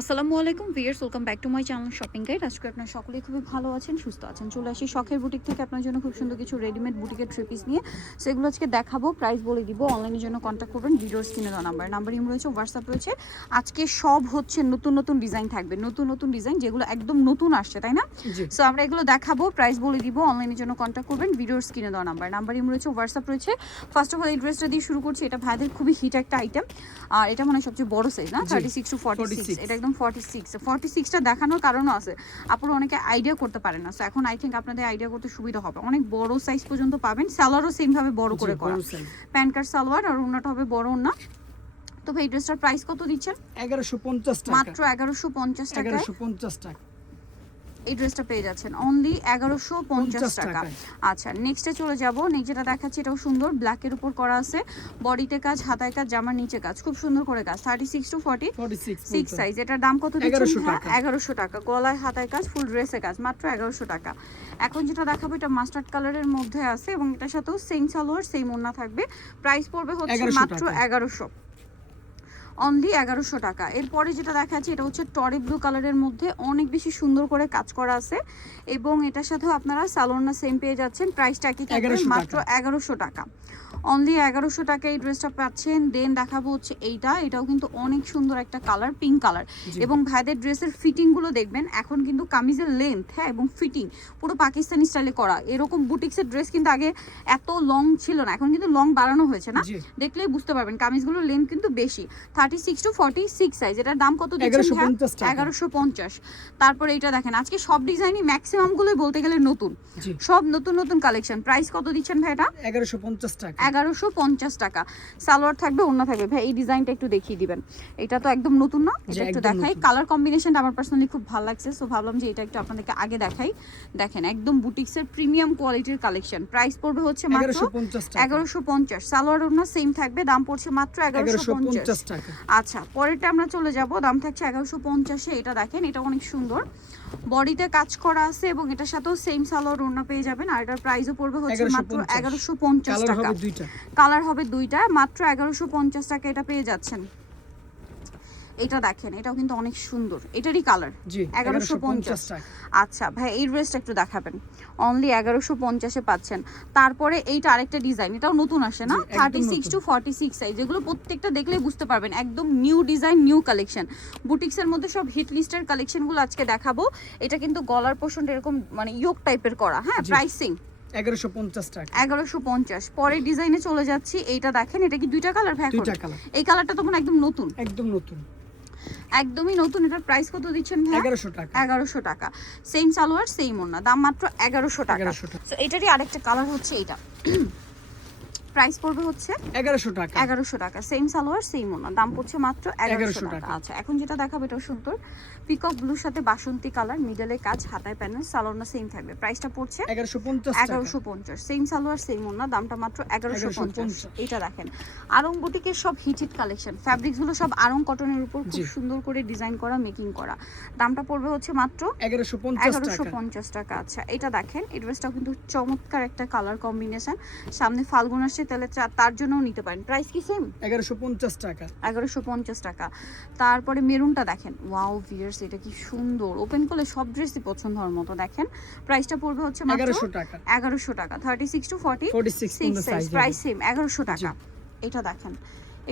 আসসালামু আলাইকুম viewers, welcome back to my channel shopping guide. আজকে আপনারা সকলেই খুবই ভালো আছেন, সুস্থ আছেন। চলে আসি শখের বুটিক থেকে আপনার জন্য খুব সুন্দর কিছু রেডিমেড বুটিকের থ্রি পিস নিয়ে। সেগুলো আজকে দেখাবো, প্রাইস বলে দিব। অনলাইনের জন্য কন্ট্যাক্ট করবেন, ভিডিওর স্ক্রিনে দেওয়া নাম্বার ইম রয়েছে, হোয়াটসঅ্যাপ রয়েছে। আজকে সব হচ্ছে নতুন নতুন ডিজাইন থাকবে, নতুন নতুন ডিজাইন যেগুলো একদম নতুন আসছে, তাই না? সো আমরা এগুলো দেখাবো, প্রাইস বলে দিব। অনলাইনের জন্য কন্ট্যাক্ট করবেন, ভিডিওর স্ক্রিনে দেওয়া নাম্বার ইম রয়েছে, হোয়াটসঅ্যাপ রয়েছে। ফার্স্ট অফ অল এই ড্রেসটা দিয়ে শুরু করছি। এটা ভাইদের খুবই হিট একটা আইটেম, আর এটা মানে সবচেয়ে বড় সাইজ না, 36 to 46। এটা একদম 46টা দেখানোর কারণও আছে, আপনারা অনেকে আইডিয়া করতে পারেন না। সো এখন আই থিঙ্ক আপনাদের আইডিয়া করতে সুবিধা হবে। অনেক বড় সাইজ পর্যন্ত পাবেন, সালোয়ারও সেম ভাবে বড় করে করা, প্যান্ট কাট সালোয়ার, আর ওন্নাটা হবে বড় ওন্না। তো ভাই ড্রেসটার প্রাইস কত দিচ্ছেন? 1150 টাকা, মাত্র 1150 টাকা। 1150 টাকা এই ড্রেসটা পেয়ে যাচ্ছেন অনলি 1150 টাকা। আচ্ছা, নেক্সটে চলে যাব। নেক্সট যেটা দেখাচ্ছি এটাও সুন্দর, ব্ল্যাকের উপর করা আছে, বডিতে কাজ, হাতায় কাজ, জামার নিচে কাজ, খুব সুন্দর করে কাজ। 36 to 46 সাইজ। এটার দাম কত দিচ্ছেন? 1100 টাকা। গলায় হাতায় কাজ, ফুল ড্রেসে কাজ, মাত্র 1100 টাকা। এখন যেটা দেখাবো এটা মাস্টার্ড কালারের মধ্যে আছে এবং এটার সাথেও সেম সালোয়ার সেম ওড়না থাকবে। প্রাইস পড়বে হচ্ছে মাত্র 1100, অনলি 1100 টাকা। এরপরে যেটা দেখাচ্ছি এটা হচ্ছে টরে ব্লু কালারের মধ্যে, অনেক বেশি সুন্দর করে কাজ করা আছে এবং এটার সাথেও আপনারা সালোয়ারটা সেম পেয়ে যাচ্ছেন। প্রাইসটা কি থাকবে? মাত্র 1100 টাকা, অনলি 1100 টাকা এই ড্রেসটা পাচ্ছেন। দেন দেখাবো হচ্ছে এটাও কিন্তু অনেক সুন্দর একটা কালার, পিঙ্ক কালার। এবং ভাইদের ড্রেসের ফিটিং গুলো দেখবেন, এখন কিন্তু কামিজের লেন্থ, হ্যাঁ, এবং ফিটিং পুরো পাকিস্তানি স্টাইলে করা। এরকম বুটিক্সের ড্রেস কিন্তু আগে এত লং ছিল না, এখন কিন্তু লং বাড়ানো হয়েছে না, দেখলেই বুঝতে পারবেন কামিজগুলোর লেন্থ কিন্তু বেশি। 36 to 46 সাইজ। এটার দাম কত দিচ্ছেন? 1150। তারপরে এটা দেখেন, আজকে সব ডিজাইনই ম্যাক্সিমাম গুলোই বলতে গেলে নতুন, সব নতুন নতুন কালেকশন। প্রাইস কত দিচ্ছেন ভাই? এটা 1150 টাকা, 1150 টাকা। সালোয়ার থাকবে, ওড়না থাকবে। ভাই এই ডিজাইনটা একটু দেখিয়ে দিবেন, এটা তো একদম নতুন না, এটা একটু দেখাই। কালার কম্বিনেশনটা আমার পার্সোনালি খুব ভালো লাগছে, সো ভাবলাম যে এটা একটু আপনাদেরকে আগে দেখাই। দেখেন একদম বুটিক্সের প্রিমিয়াম কোয়ালিটির কালেকশন। প্রাইস পড়বে হচ্ছে মাত্র 1150। সালোয়ার ওড়না সেম থাকবে, দাম পড়ছে মাত্র 1150 টাকা। আচ্ছা, পরেরটা আমরা চলে যাব, দাম থাকছে 1150-এ। এটা দেখেন, এটা অনেক সুন্দর, বডিতে কাজ করা আছে এবং এটার সাথেও সেম সালোয়ার ওড়না পেয়ে যাবেন। আর এটার প্রাইসও পড়বে হচ্ছে মাত্র 1150 টাকা। কালার হবে দুইটা, মাত্র 1150 টাকা এটা পেয়ে যাচ্ছেন। এটা দেখেন, এটাও কিন্তু অনেক সুন্দর, এটারই কালার, 1150 টাকা। আচ্ছা ভাই এই ড্রেসটা একটু দেখাবেন, অনলি 1150-এ পাচ্ছেন। তারপরে এইটা আরেকটা ডিজাইন, এটাও নতুন আসে না, 36 to 46 সাইজ। এগুলো প্রত্যেকটা দেখলেই বুঝতে পারবেন একদম নিউ ডিজাইন, নিউ কালেকশন। বুটিক্সের মধ্যে সব হিট লিস্টের কালেকশনগুলো আজকে দেখাবো। এটা কিন্তু গলার পোর্শনটা এরকম মানে ইয়োক টাইপের করা, হ্যাঁ। প্রাইসিং 1150 টাকা, 1150। পরের ডিজাইনে চলে যাচ্ছি। এইটা দেখেন, এটা কি দুইটা কালার? ভাই এই কালারটা তখন একদম নতুন, একদমই নতুন। এটার প্রাইস কত দিচ্ছেন ভাই? 1100 টাকা, 1100 টাকা। সেম সালোয়ার সেম ওড়না, দাম মাত্র 1100 টাকা। সো এটারই আরেকটা কালার হচ্ছে এটা, প্রাইস পড়বে হচ্ছে 1100 টাকা, 1100 টাকা। সেম সালোয়ার সেম ওড়না, দাম পড়ছে মাত্র 1100 টাকা। আচ্ছা, এখন যেটা দেখাবো এটাও সুন্দর, পিকক ব্লুর সাথে বাসন্তী কালার, মিডলে কাজ, হাতায় প্যানেল, সালোয়ারটা সেম থাকবে। প্রাইসটা পড়ছে 1150। সেম সালোয়ার সেম ওড়না, দামটা মাত্র 1150। এটা দেখেন আরং বুটিকের সব হিট কালেকশন, ফ্যাব্রিক্স গুলো সব আরং কটনের উপর খুব সুন্দর করে ডিজাইন করা, মেকিং করা। দামটা পড়বে হচ্ছে মাত্র 1150 টাকা। আচ্ছা, এটা দেখেন, এই ড্রেসটাও কিন্তু চমৎকার একটা কালার কম্বিনেশন। সামনে ফাল্গুন আসছে, তাহলে তার জন্যও নিতে পারেন। প্রাইস কি সেম? 1150 টাকা, 1150 টাকা। তারপরে মেরুনটা দেখেন, ওয়াও ভিউয়ার্স, এটা কি সুন্দর, ওপেন করলে সব ড্রেসই পছন্দ হওয়ার মতো। দেখেন প্রাইসটা পড়বে হচ্ছে মাত্র 1100 টাকা, 36 to 46 সাইজ। প্রাইস সেম 1100 টাকা। এটা দেখেন,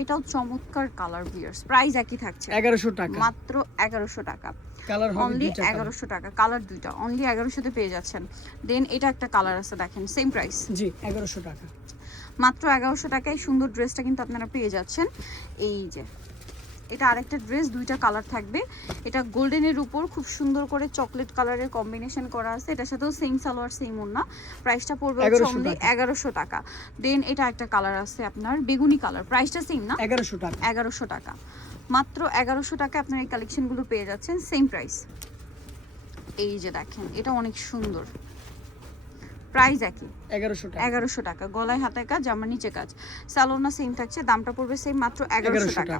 এটাও চমৎকার কালার ভিউয়ার্স, প্রাইস একই থাকছে 1100 টাকা, মাত্র 1100 টাকা। কালার অনলি 1100 টাকা, কালার দুইটা, অনলি 1100-তে পেয়ে যাচ্ছেন। দেন এটা একটা কালার আছে, দেখেন সেম প্রাইস, 1100 টাকা, মাত্র 1100 টাকায় সুন্দর ড্রেসটা কিন্তু আপনারা পেয়ে যাচ্ছেন। এই যে এটা আরেকটা ড্রেস, দুইটা কালার থাকবে। এটা গোল্ডেনের উপর খুব সুন্দর করে চকলেট কালারের কম্বিনেশন করা আছে, এটার সাথেও সেম সালোয়ার সেম ওড়না। প্রাইসটা পড়বে হচ্ছে অনলি 1100 টাকা। দেন এটা একটা কালার আছে আপনার বেগুনি কালার, প্রাইসটা সেম না, 1100 টাকা, 1100 টাকা, মাত্র 1100 টাকা আপনারা এই কালেকশনগুলো পেয়ে যাচ্ছেন, সেম প্রাইস। এই যে দেখেন, এটা অনেক সুন্দর, প্রাইস একই 1100 টাকা। গলায় হাতায় কাজ, জামার নিচে কাজ, সালোয়ারটা সেম থাকছে, দামটা পড়বে সেম, মাত্র 1100 টাকা।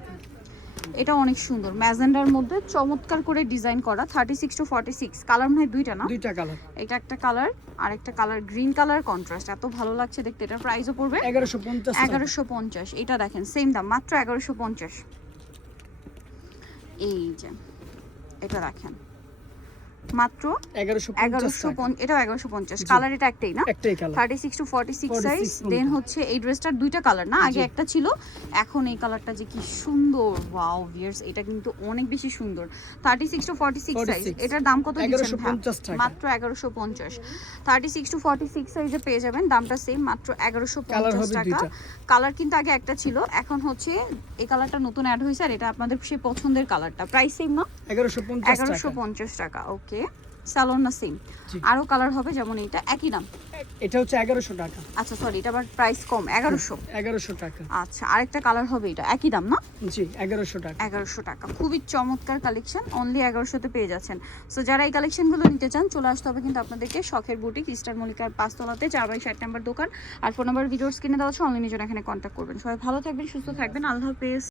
এটা অনেক সুন্দর, ম্যাজেন্ডার মধ্যে চমৎকার করে ডিজাইন করা, 36 to 46। কালার মনে হয় দুইটা না, দুইটা কালার। এটা একটা কালার, আর একটা কালার গ্রিন কালার, কন্ট্রাস্ট, এত ভালো লাগছে দেখতে। এটার প্রাইসও পড়বে 1150। এটা দেখেন সেম দাম, মাত্র 1150। এই যে এটা দেখেন মাত্র 1150 এটাও 1150 কালার এটা একটাই না একটাই কালার 36 টু 46 সাইজ দেন হচ্ছে এই ড্রেসটার দুইটা কালার না আগে একটা ছিল এখন এই কালারটা যে কি সুন্দর ওয়াও ভিউয়ার্স এটা কিন্তু অনেক বেশি সুন্দর 36 টু 46 সাইজ এটার দাম কত দিচ্ছেন 1150 টাকা মাত্র 1150 36 টু 46 সাইজে পেয়ে যাবেন দামটা সেম মাত্র 1150 টাকা কালার কিন্তু আগে একটা ছিল এখন হচ্ছে এই কালারটা নতুন অ্যাড হয়েছে আর এটা আপনাদের সেই পছন্দের কালারটা প্রাইস সেম না 1150 টাকা ওকে সালোয়ার না সেম আরো কালার হবে যেমন এটা একই দাম এটা হচ্ছে 1100 টাকা আচ্ছা সরি এটা আবার প্রাইস কম 1100 টাকা আচ্ছা আরেকটা কালার হবে এটা একই দাম না জি 1100 টাকা 1100 টাকা খুবই চমৎকার কালেকশন অনলি 1100 তে পেয়ে যাচ্ছেন সো যারা এই কালেকশনগুলো নিতে চান চলে আসতে হবে কিন্তু আপনাদেরকে শখের বুটিক স্টার মল্লিকার 5 তলাতে 4/60 নাম্বার দোকান আর ফোন নাম্বার ভিডিওস কিনে দেওয়া আছে অনলাইনে জন্য এখানে কন্ট্যাক্ট করবেন সবাই ভালো থাকবেন সুস্থ থাকবেন আল্লাহ হাফেজ